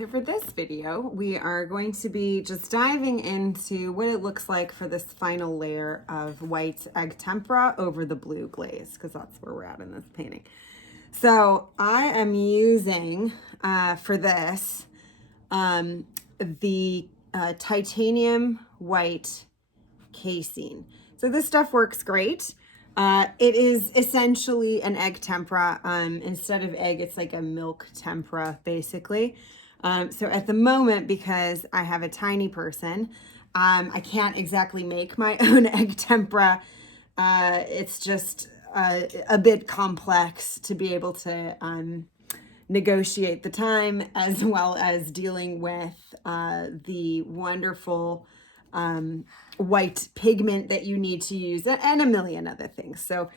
So for this video, we are going to be just diving into what it looks like for this final layer of white egg tempera over the blue glaze, because that's where we're at in this painting. So I am using, for this, the titanium white casing. So this stuff works great. It is essentially an egg tempera. Instead of egg, it's like a milk tempera, basically. So at the moment, because I have a tiny person, I can't exactly make my own egg tempera. It's just a bit complex to be able to negotiate the time, as well as dealing with the wonderful white pigment that you need to use, and a million other things. So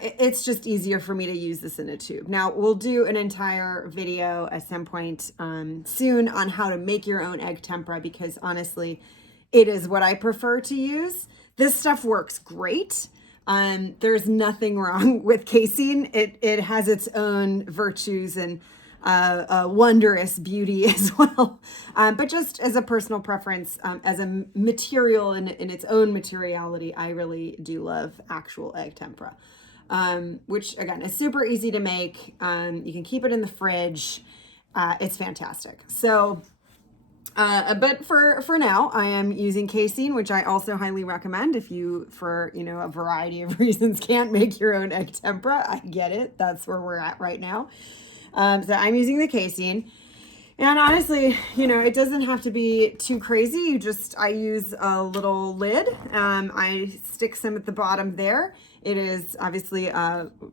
it's just easier for me to use this in a tube. Now we'll do an entire video at some point soon on how to make your own egg tempera, because honestly, it is what I prefer to use. This stuff works great. There's nothing wrong with casing. It has its own virtues and wondrous beauty as well. But just as a personal preference, as a material in its own materiality, I really do love actual egg tempera, which again is super easy to make. You can keep it in the fridge. It's fantastic. So but for now, I am using casing, which I also highly recommend if you, for, you know, a variety of reasons, can't make your own egg tempera. I get it. That's where we're at right now. So I'm using the casing. And honestly, you know, it doesn't have to be too crazy. I use a little lid. I stick some at the bottom there. It is obviously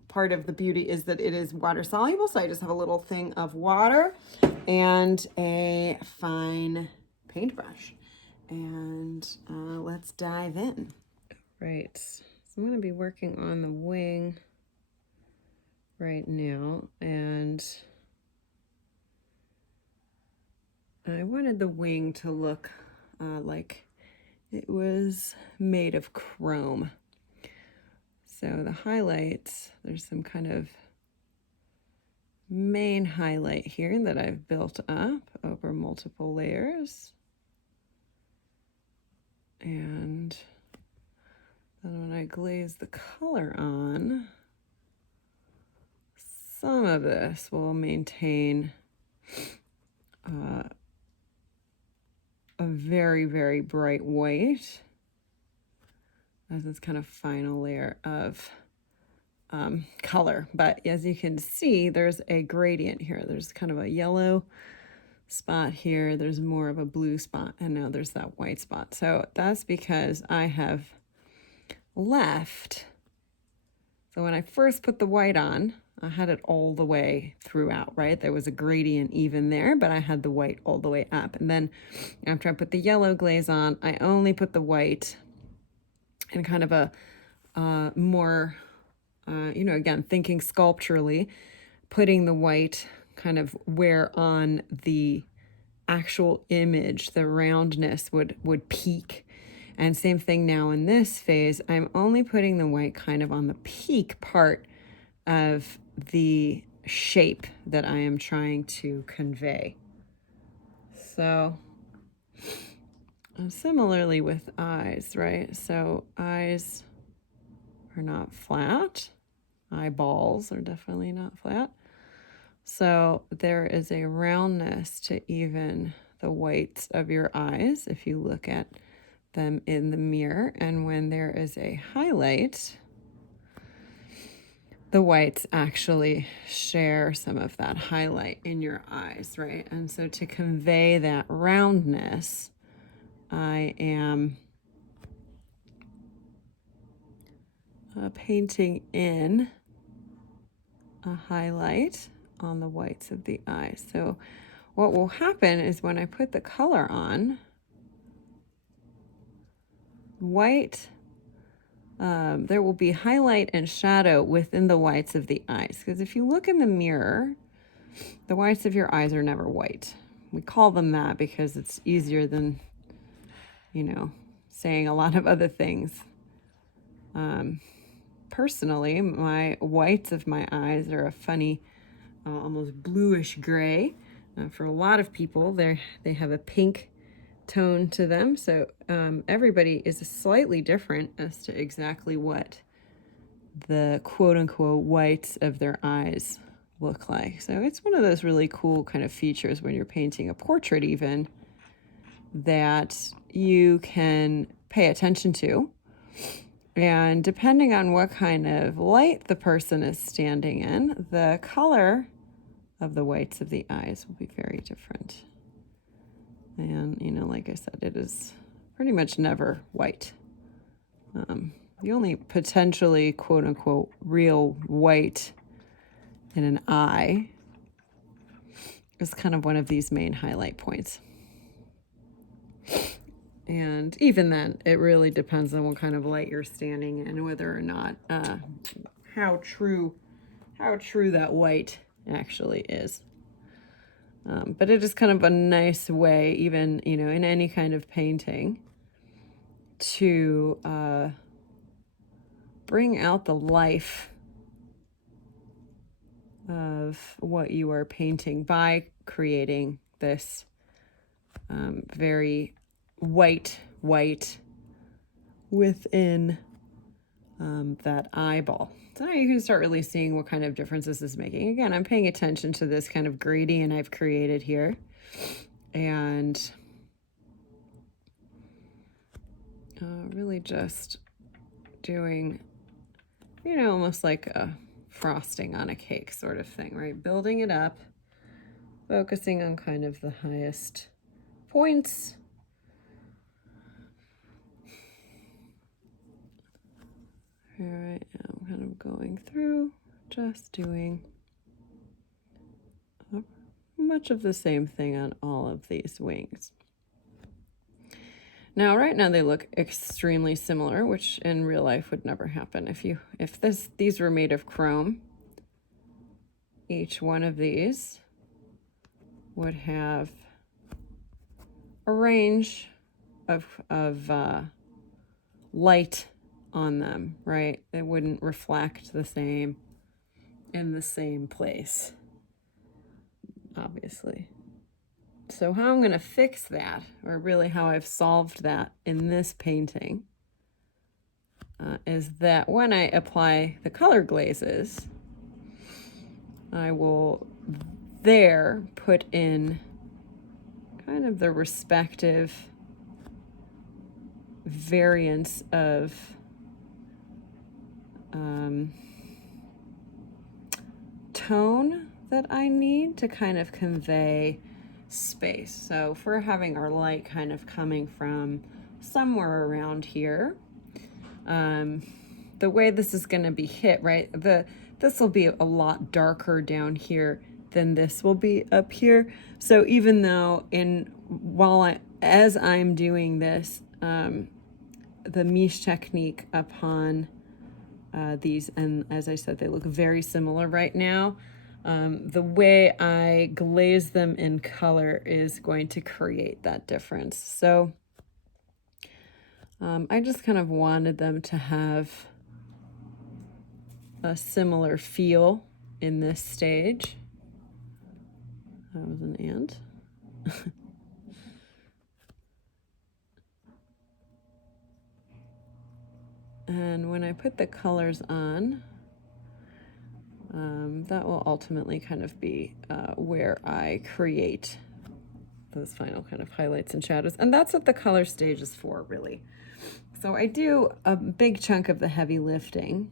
part of the beauty is that it is water soluble. So I just have a little thing of water and a fine paintbrush. And let's dive in. Right. So I'm going to be working on the wing right now. And I wanted the wing to look like it was made of chrome. So the highlights, there's some kind of main highlight here that I've built up over multiple layers. And then when I glaze the color on, some of this will maintain a very, very bright white as this kind of final layer of color. But as you can see, there's a gradient here. There's kind of a yellow spot here. There's more of a blue spot, and now there's that white spot. So that's because I have left. So when I first put the white on, I had it all the way throughout, right? There was a gradient even there, but I had the white all the way up. And then after I put the yellow glaze on, I only put the white in kind of a more, you know, again, thinking sculpturally, putting the white kind of where on the actual image, the roundness would peak. And same thing now in this phase, I'm only putting the white kind of on the peak part of the shape that I am trying to convey. So similarly with eyes, right? So eyes are not flat. Eyeballs are definitely not flat. So there is a roundness to even the whites of your eyes if you look at them in the mirror. And when there is a highlight, the whites actually share some of that highlight in your eyes, right? And so to convey that roundness, I am painting in a highlight on the whites of the eyes. So what will happen is when I put the color on, white, there will be highlight and shadow within the whites of the eyes. Because if you look in the mirror, the whites of your eyes are never white. We call them that because it's easier than, you know, saying a lot of other things. Personally, my whites of my eyes are a funny, almost bluish gray. For a lot of people, they have a pink tone to them, so everybody is slightly different as to exactly what the quote-unquote whites of their eyes look like. So it's one of those really cool kind of features when you're painting a portrait even, that you can pay attention to. And depending on what kind of light the person is standing in, the color of the whites of the eyes will be very different. And, you know, like I said, it is pretty much never white. The only potentially quote-unquote real white in an eye is kind of one of these main highlight points. And even then, it really depends on what kind of light you're standing in, whether or not how true that white actually is. But it is kind of a nice way, even, you know, in any kind of painting, to bring out the life of what you are painting by creating this very white within that eyeball. So now you can start really seeing what kind of difference this is making. Again, I'm paying attention to this kind of gradient I've created here, and really just doing, you know, almost like a frosting on a cake sort of thing, right? Building it up, focusing on kind of the highest points. Here I am kind of going through, just doing much of the same thing on all of these wings. Now, right now they look extremely similar, which in real life would never happen. If these were made of chrome, each one of these would have a range of light on them, right? They wouldn't reflect the same in the same place, obviously. So how I'm going to fix that, or really how I've solved that in this painting, is that when I apply the color glazes, I will there put in kind of the respective variants of tone that I need to kind of convey space. So if we're having our light kind of coming from somewhere around here, the way this is going to be hit, right? This will be a lot darker down here than this will be up here. So even though as I'm doing this, the Mische technique upon these, and as I said, they look very similar right now. The way I glaze them in color is going to create that difference. So I just kind of wanted them to have a similar feel in this stage. That was an ant. And when I put the colors on, that will ultimately kind of be where I create those final kind of highlights and shadows. And that's what the color stage is for, really. So I do a big chunk of the heavy lifting,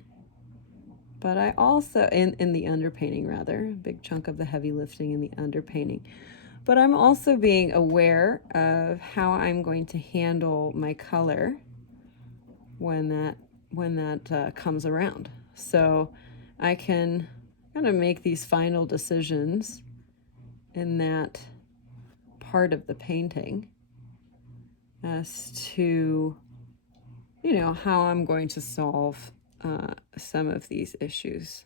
but I also, in the underpainting rather, a big chunk of the heavy lifting in the underpainting. But I'm also being aware of how I'm going to handle my color when that comes around. So I can kind of make these final decisions in that part of the painting as to, you know, how I'm going to solve some of these issues.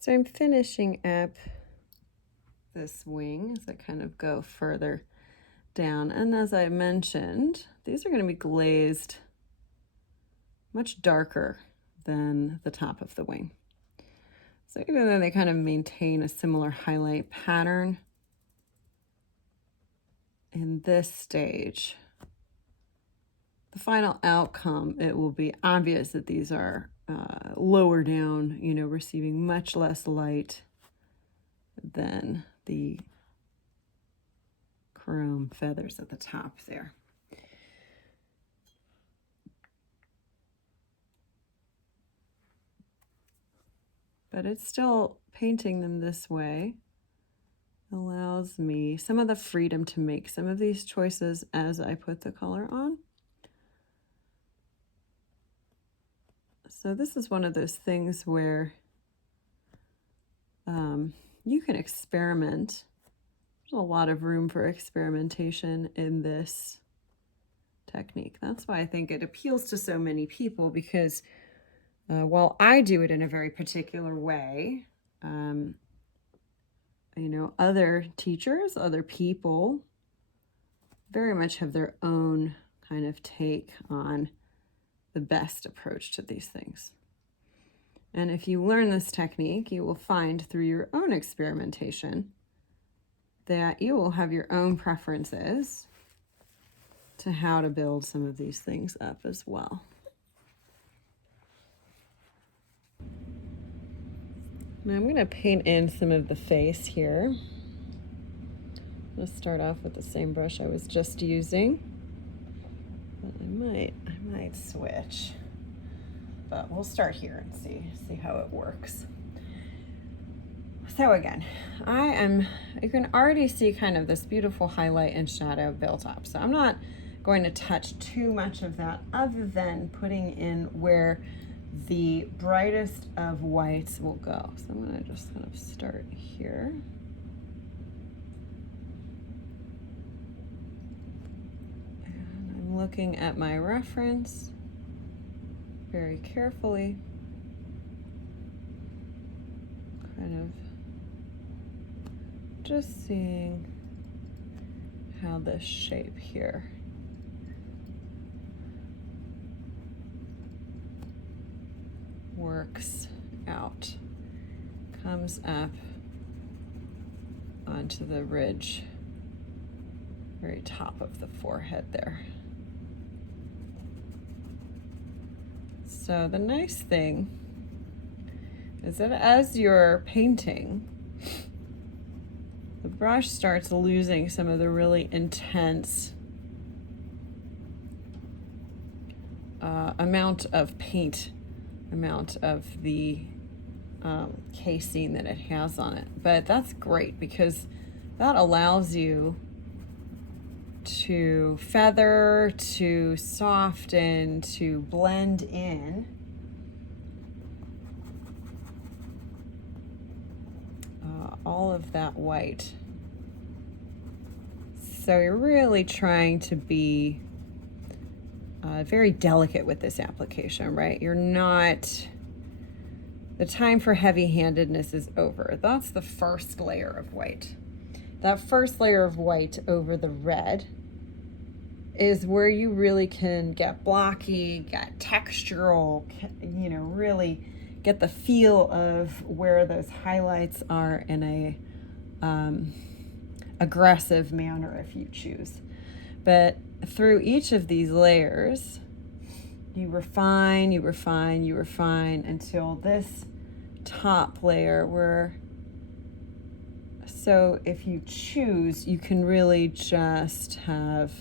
So I'm finishing up this wing as I kind of go further down. And as I mentioned, these are going to be glazed much darker than the top of the wing. So even though they kind of maintain a similar highlight pattern, in this stage, the final outcome, it will be obvious that these are lower down, you know, receiving much less light than the chrome feathers at the top there. But it's still painting them this way allows me some of the freedom to make some of these choices as I put the color on. So this is one of those things where you can experiment. There's a lot of room for experimentation in this technique. That's why I think it appeals to so many people, because while I do it in a very particular way, you know, other teachers, other people very much have their own kind of take on the best approach to these things. And if you learn this technique, you will find through your own experimentation that you will have your own preferences to how to build some of these things up as well. Now I'm going to paint in some of the face here. Let's start off with the same brush I was just using. But I might switch. But we'll start here and see how it works. So again, you can already see kind of this beautiful highlight and shadow built up. So I'm not going to touch too much of that other than putting in where the brightest of whites will go. So I'm going to just kind of start here. And I'm looking at my reference very carefully, kind of just seeing how this shape here works out, comes up onto the ridge, very top of the forehead there. So the nice thing is that as you're painting, the brush starts losing some of the really intense amount of paint, amount of the casing that it has on it. But that's great because that allows you to feather, to soften, to blend in all of that white. So you're really trying to be very delicate with this application, right? You're not, the time for heavy-handedness is over. That's the first layer of white. That first layer of white over the red is where you really can get blocky, get textural, you know, really get the feel of where those highlights are in a aggressive manner if you choose. But through each of these layers, you refine, you refine, you refine until this top layer where, so if you choose, you can really just have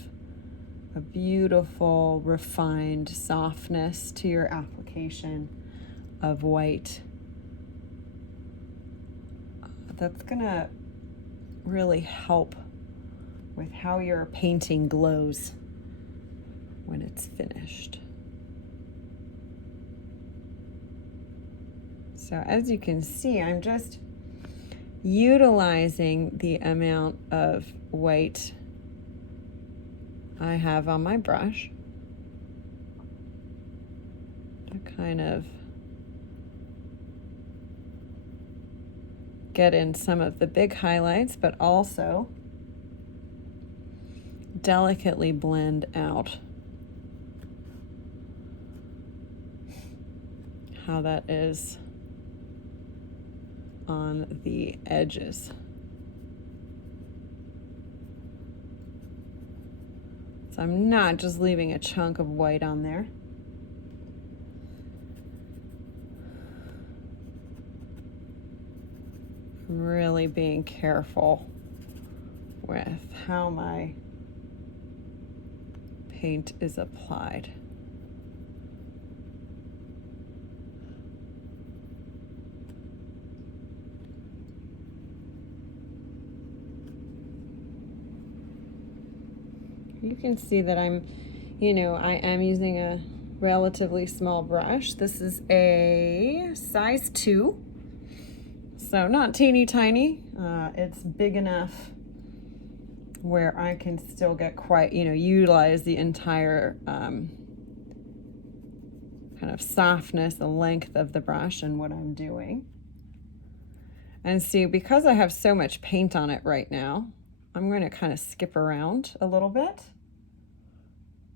a beautiful, refined softness to your application of white. That's gonna really help with how your painting glows when it's finished. So as you can see, I'm just utilizing the amount of white I have on my brush to kind of get in some of the big highlights, but also delicately blend out how that is on the edges. So I'm not just leaving a chunk of white on there. I'm really being careful with how my paint is applied. You can see that I am using a relatively small brush. This is a size 2, so not teeny tiny. It's big enough where I can still get quite, utilize the entire kind of softness, the length of the brush and what I'm doing. And see, because I have so much paint on it right now, I'm going to kind of skip around a little bit.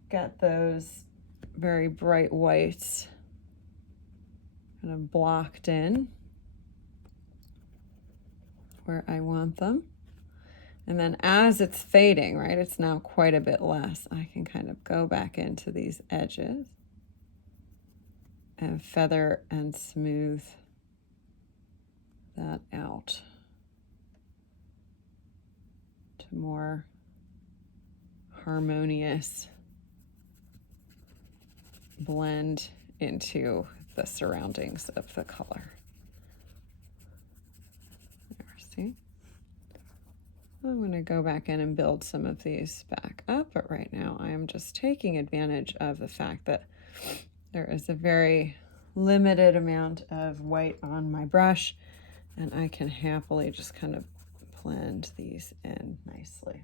Get those very bright whites kind of blocked in where I want them. And then as it's fading, right, it's now quite a bit less, I can kind of go back into these edges and feather and smooth that out to more harmonious blend into the surroundings of the color. There, see? I'm going to go back in and build some of these back up, but right now I am just taking advantage of the fact that there is a very limited amount of white on my brush, and I can happily just kind of blend these in nicely.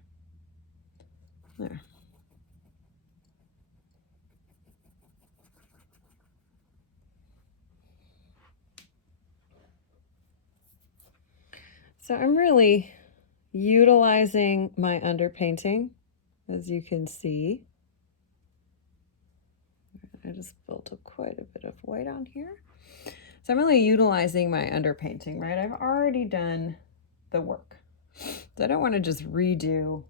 There. So I'm really utilizing my underpainting, as you can see. I just built up quite a bit of white on here. So I'm really utilizing my underpainting, right? I've already done the work. So I don't want to just redo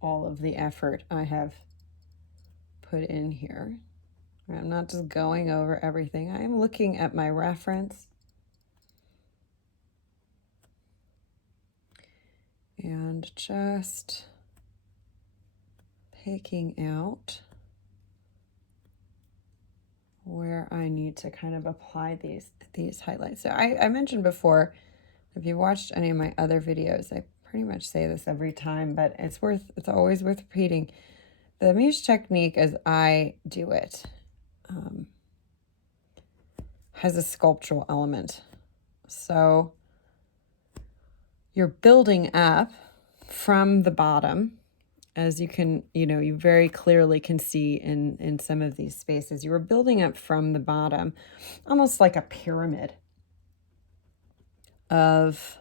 all of the effort I have put in here. I'm not just going over everything. I am looking at my reference and just picking out where I need to kind of apply these highlights. So I mentioned before, if you've watched any of my other videos, I pretty much say this every time, but it's always worth repeating. The Mische technique, as I do it, has a sculptural element. So you're building up from the bottom, as you can, you very clearly can see in some of these spaces. You are building up from the bottom, almost like a pyramid of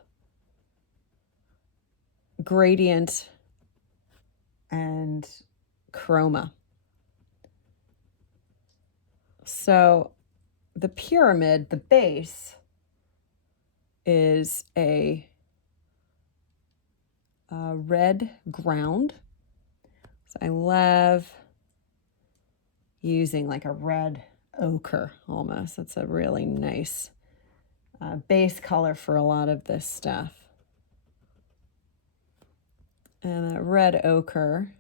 gradient and chroma. So the pyramid, the base, is a red ground. So I love using like a red ochre almost. It's a really nice base color for a lot of this stuff. And that red ochre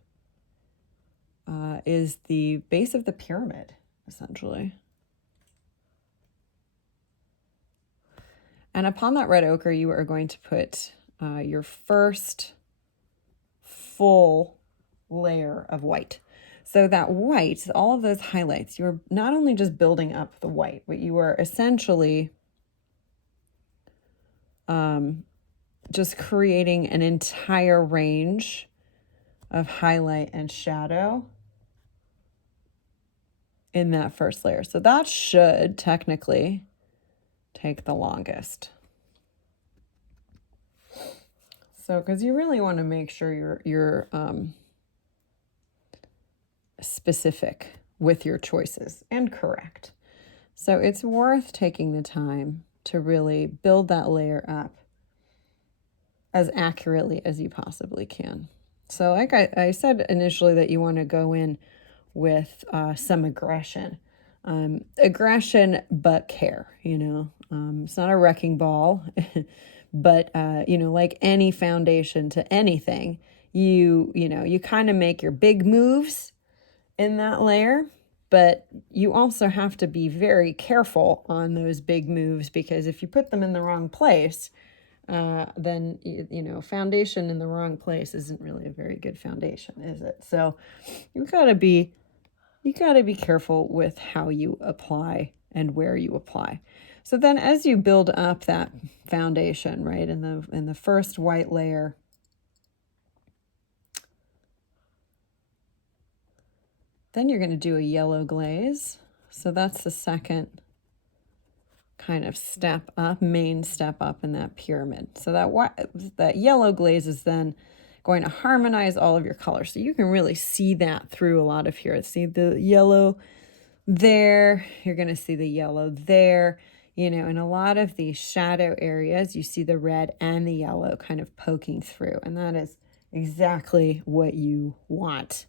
is the base of the pyramid, essentially. And upon that red ochre, you are going to put your first full layer of white. So that white, all of those highlights, you're not only just building up the white, but you are essentially just creating an entire range of highlight and shadow in that first layer. So that should technically take the longest. So, because you really want to make sure you're specific with your choices and correct. So it's worth taking the time to really build that layer up as accurately as you possibly can. So like I said initially that you want to go in with some aggression. Aggression but care, you know. It's not a wrecking ball, but, you know, like any foundation to anything, you know, you kind of make your big moves in that layer, but you also have to be very careful on those big moves, because if you put them in the wrong place, then, you know, foundation in the wrong place isn't really a very good foundation, is it? So you gotta be careful with how you apply and where you apply. So then as you build up that foundation, right, in the first white layer, then you're going to do a yellow glaze. So that's the second kind of step up, main step up in that pyramid. So that yellow glaze is then going to harmonize all of your colors. So you can really see that through a lot of here. See the yellow there, you're going to see the yellow there, you know, in a lot of these shadow areas, you see the red and the yellow kind of poking through, and that is exactly what you want.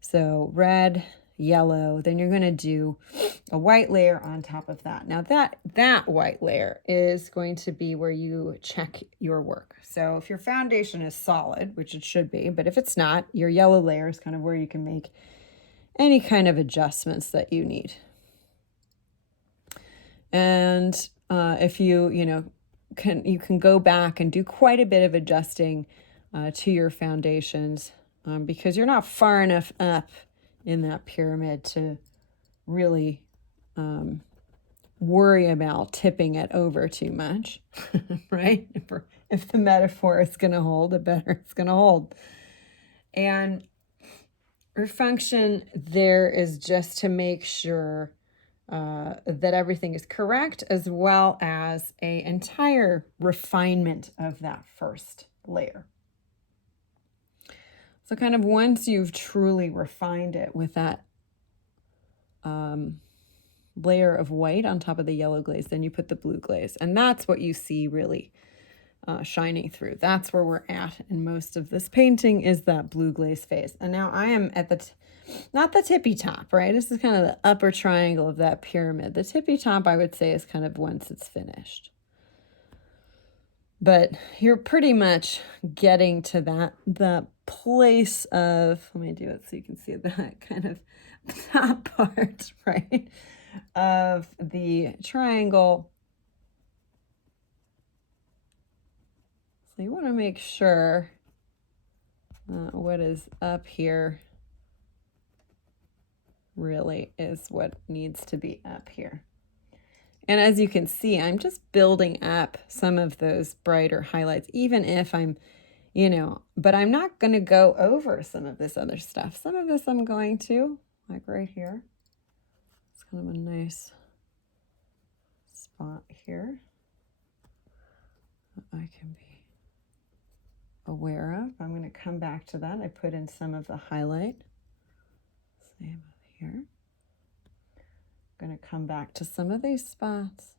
So red, yellow, then you're going to do a white layer on top of that. Now that white layer is going to be where you check your work. So if your foundation is solid, which it should be, but if it's not, your yellow layer is kind of where you can make any kind of adjustments that you need. And if you can go back and do quite a bit of adjusting to your foundations, because you're not far enough up in that pyramid to really worry about tipping it over too much, right? If the metaphor is going to hold, it better it's going to hold. And your function there is just to make sure that everything is correct, as well as an entire refinement of that first layer. So kind of once you've truly refined it with that layer of white on top of the yellow glaze, then you put the blue glaze. And that's what you see really shining through. That's where we're at in most of this painting, is that blue glaze phase. And now I am at not the tippy top, right? This is kind of the upper triangle of that pyramid. The tippy top, I would say, is kind of once it's finished. But you're pretty much getting to the place of, let me do it so you can see that kind of top part, right, of the triangle. So you want to make sure what is up here really is what needs to be up here. And as you can see, I'm just building up some of those brighter highlights, even if I'm, you know, but I'm not going to go over some of this other stuff. Some of this I'm going to, like right here. It's kind of a nice spot here that I can be aware of. I'm going to come back to that. I put in some of the highlight. Same here. I'm going to come back to some of these spots.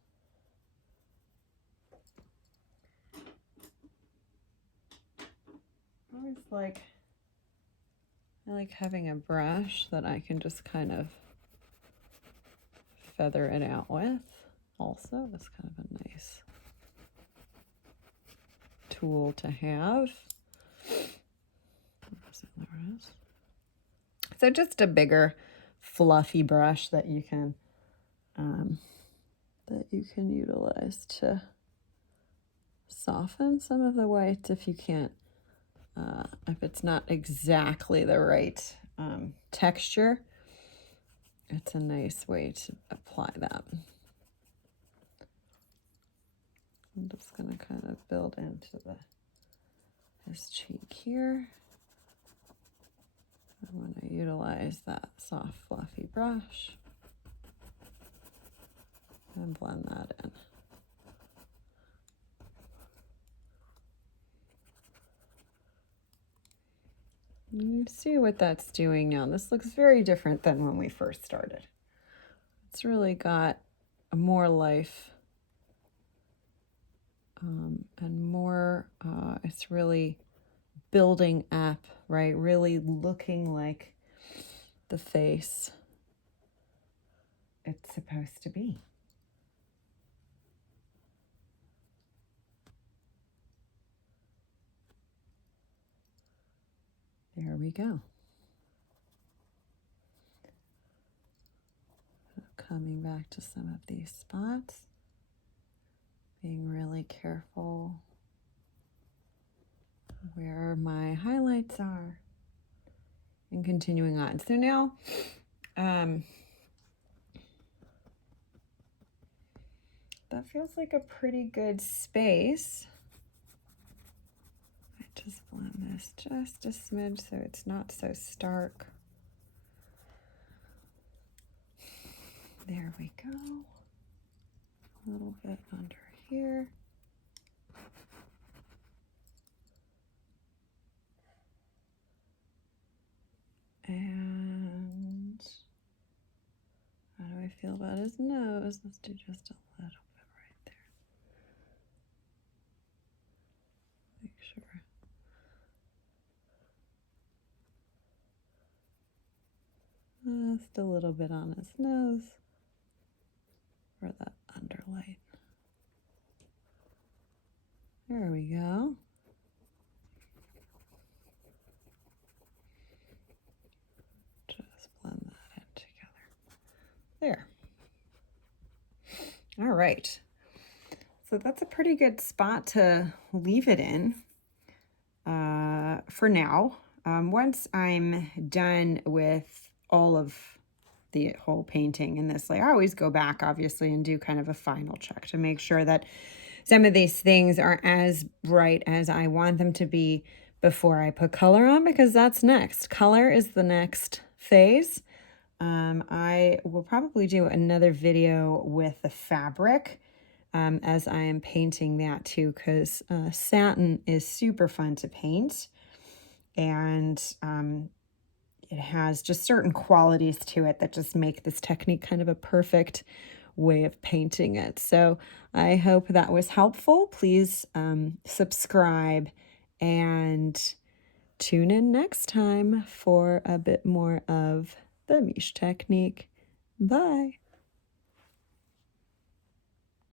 I like having a brush that I can just kind of feather it out with. Also, that's kind of a nice tool to have. So just a bigger fluffy brush that you can utilize to soften some of the whites if you can't, if it's not exactly the right texture. It's a nice way to apply that. I'm just going to kind of build into this cheek here. I want to utilize that soft, fluffy brush and blend that in. You see what that's doing now. This looks very different than when we first started. It's really got more life. And more, it's really building up, right? Really looking like the face it's supposed to be. There we go. Coming back to some of these spots, being really careful where my highlights are, and continuing on. So now, that feels like a pretty good space. I just blend this just a smidge so it's not so stark. There we go. A little bit under here. And how do I feel about his nose? Let's do just a little bit right there. Make sure. Just a little bit on his nose for that underlight. There we go. Just blend that in together. There. All right. So that's a pretty good spot to leave it in for now. Once I'm done with all of the whole painting in this layer, I always go back, obviously, and do kind of a final check to make sure that some of these things are as bright as I want them to be before I put color on, because that's next. Color is the next phase. I will probably do another video with the fabric as I am painting that too, because satin is super fun to paint, and it has just certain qualities to it that just make this technique kind of a perfect way of painting it. So I hope that was helpful. Please subscribe and tune in next time for a bit more of the Mische technique. Bye.